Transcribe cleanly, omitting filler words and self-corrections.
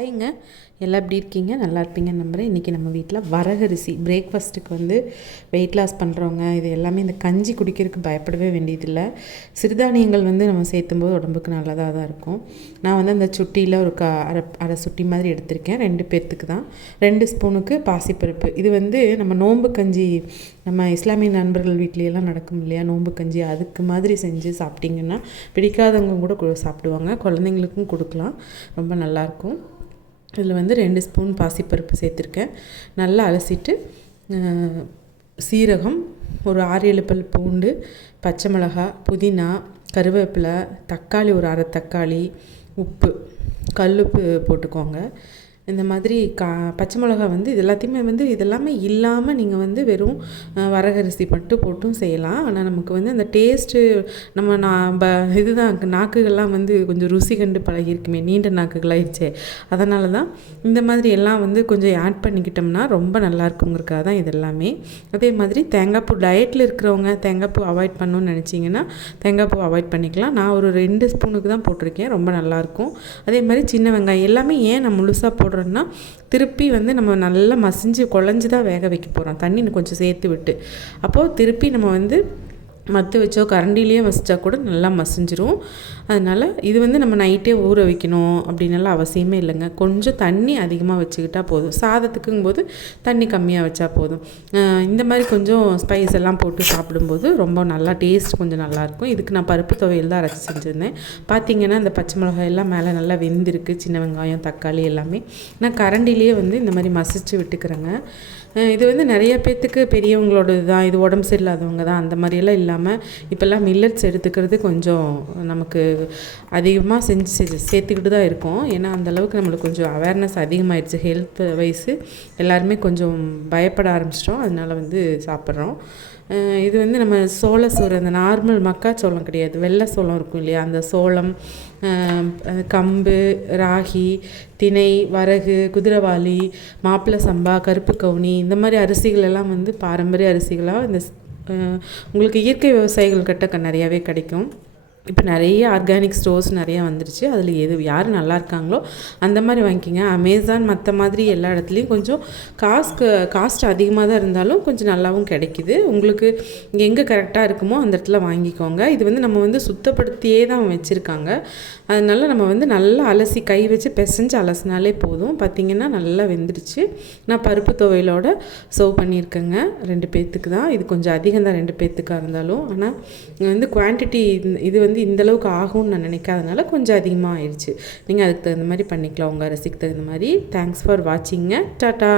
ஹாய்ங்க, எல்லாம் எப்படி இருக்கீங்க? நல்லா இருப்பீங்கன்னு நம்புகிறேன். இன்றைக்கி நம்ம வீட்டில் வரகரிசி பிரேக்ஃபாஸ்ட்டுக்கு வந்து வெயிட் லாஸ் பண்ணுறவங்க இது எல்லாமே இந்த கஞ்சி குடிக்கிறதுக்கு பயப்படவே வேண்டியதில்லை. சிறுதானியங்கள் வந்து நம்ம சேர்த்தும்போது உடம்புக்கு நல்லதாக தான் இருக்கும். நான் வந்து அந்த சுட்டியில் ஒரு அரை சுட்டி மாதிரி எடுத்திருக்கேன். 2 பேர்த்துக்கு தான். 2 ஸ்பூனுக்கு பாசிப்பருப்பு. இது வந்து நம்ம நோன்பு கஞ்சி, நம்ம இஸ்லாமிய நண்பர்கள் வீட்லையெல்லாம் நடக்கும் இல்லையா, நோன்பு கஞ்சி, அதுக்கு மாதிரி செஞ்சு சாப்பிட்டிங்கன்னா பிடிக்காதவங்க கூட சாப்பிடுவாங்க. குழந்தைங்களுக்கும் கொடுக்கலாம், ரொம்ப நல்லாயிருக்கும். இதில் வந்து 2 ஸ்பூன் பாசிப்பருப்பு சேர்த்துருக்கேன். நல்லா அலசிட்டு சீரகம், ஒரு 6-7 பல் பூண்டு, பச்சை மிளகாய், புதினா, கருவேப்பிலை, தக்காளி, ஒரு அரை தக்காளி, உப்பு, கல்லுப்பு போட்டுக்கோங்க. இந்த மாதிரி பச்சை மிளகா வந்து இது எல்லாத்தையுமே வந்து இதெல்லாமே இல்லாமல் நீங்கள் வந்து வெறும் வரகரிசி மட்டும் போட்டும் செய்யலாம். ஆனால் நமக்கு வந்து அந்த டேஸ்ட்டு நம்ம இதுதான் நாக்குகள்லாம் வந்து கொஞ்சம் ருசி கண்டு பழகிருக்குமே, நீண்ட நாக்குகளாகிடுச்சே. அதனால தான் இந்த மாதிரி எல்லாம் வந்து கொஞ்சம் ஆட் பண்ணிக்கிட்டோம்னா ரொம்ப நல்லாயிருக்குங்கிறக்காக தான் இது எல்லாமே. அதே மாதிரி தேங்காய் பூ டயட்டில் இருக்கிறவங்க தேங்காய் பூ அவாய்ட் பண்ணணும்னு நினச்சிங்கன்னா தேங்காய் பூ அவாய்ட் பண்ணிக்கலாம். நான் ஒரு 2 ஸ்பூனுக்கு தான் போட்டிருக்கேன், ரொம்ப நல்லாயிருக்கும். அதே மாதிரி சின்ன வெங்காயம் எல்லாமே ஏன் நான் முழுசாக போடுறேன்னா, திருப்பி வந்து நம்ம நல்லா மசிஞ்சு குழஞ்சி தான் வேக வைக்க போகிறோம், தண்ணி கொஞ்சம் சேர்த்து விட்டு. அப்போது திருப்பி நம்ம வந்து மத்து வச்சோ கரண்டிலேயே வச்சா கூட நல்லா மசிஞ்சிரும். அதனால் இது வந்து நம்ம நைட்டே ஊற வைக்கணும் அப்படின்னலாம் அவசியமே இல்லைங்க. கொஞ்சம் தண்ணி அதிகமாக வச்சுக்கிட்டால் போதும். சாதத்துக்குங்கும்போது தண்ணி கம்மியாக வச்சா போதும். இந்த மாதிரி கொஞ்சம் ஸ்பைஸ் எல்லாம் போட்டு சாப்பிடும்போது ரொம்ப நல்லா டேஸ்ட் கொஞ்சம் நல்லாயிருக்கும். இதுக்கு நான் பருப்பு துவையல் தான் அரைச்சி செஞ்சுருந்தேன். பார்த்திங்கன்னா இந்த பச்சை மிளகாய் எல்லாம் மேலே நல்லா வெந்திருக்கு, சின்ன வெங்காயம், தக்காளி எல்லாமே நான் கரண்டிலேயே வந்து இந்த மாதிரி மசிச்சு விட்டுக்கிறேங்க. இது வந்து நிறைய பேர்த்துக்கு பெரியவங்களோடது தான், இது உடம்பு சரியில்லாதவங்க தான், அந்த மாதிரியெல்லாம் இல்லாமல் இப்போல்லாம் மில்லட்ஸ் எடுத்துக்கிறது கொஞ்சம் நமக்கு அதிகமாக சேர்த்துக்கிட்டு தான் இருக்கோம். ஏன்னா அந்தளவுக்கு நம்மளுக்கு கொஞ்சம் அவேர்னஸ் அதிகமாகிடுச்சு. ஹெல்த் வைஸு எல்லாருமே கொஞ்சம் பயப்பட ஆரம்பிச்சிட்டோம். அதனால் வந்து சாப்பிட்றோம். இது வந்து நம்ம சோள அந்த நார்மல் மக்காச்சோளம் கிடையாது, வெள்ளை சோளம் இருக்கும் இல்லையா, அந்த சோளம், கம்பு, ராகி, திணை, வரகு, குதிரைவாலி, மாப்பிள்ளை சம்பா, கருப்பு கவுனி, இந்த மாதிரி அரிசிகள் எல்லாம் வந்து பாரம்பரிய அரிசிகளாக இந்த உங்களுக்கு இயற்கை விவசாயிகள் கிட்ட நிறையாவே கிடைக்கும். இப்போ நிறைய ஆர்கானிக் ஸ்டோர்ஸ் நிறையா வந்துருச்சு. அதில் யார் நல்லா இருக்காங்களோ அந்த மாதிரி வாங்கிக்கிங்க. அமேசான் மற்ற மாதிரி எல்லா இடத்துலையும் கொஞ்சம் காஸ்ட் அதிகமாக தான் இருந்தாலும் கொஞ்சம் நல்லாவும் கிடைக்கிது. உங்களுக்கு எங்கே கரெக்டாக இருக்குமோ அந்த இடத்துல வாங்கிக்கோங்க. இது வந்து நம்ம வந்து சுத்தப்படுத்தியே தான் வச்சுருக்காங்க. அதனால நம்ம வந்து நல்லா அலசி கை வச்சு பிசைஞ்சு அலசினாலே போதும். பார்த்திங்கன்னா நல்லா வெந்துடுச்சு. நான் பருப்பு துவையலோட சர்வ் பண்ணியிருக்கேங்க. 2 பேர்த்துக்கு தான். இது கொஞ்சம் அதிகம் தான் 2 பேர்த்துக்காக இருந்தாலும். ஆனால் வந்து குவான்டிட்டி இது வந்து இந்தளவுக்கு ஆகும்னு நான் நினைக்காதனால கொஞ்சம் அதிகமாக ஆயிடுச்சு. நீங்கள் அதுக்கு தகுந்த மாதிரி பண்ணிக்கலாம், உங்கள் அரிசிக்கு தகுந்த மாதிரி. Thanks for வாட்சிங்க. டாட்டா.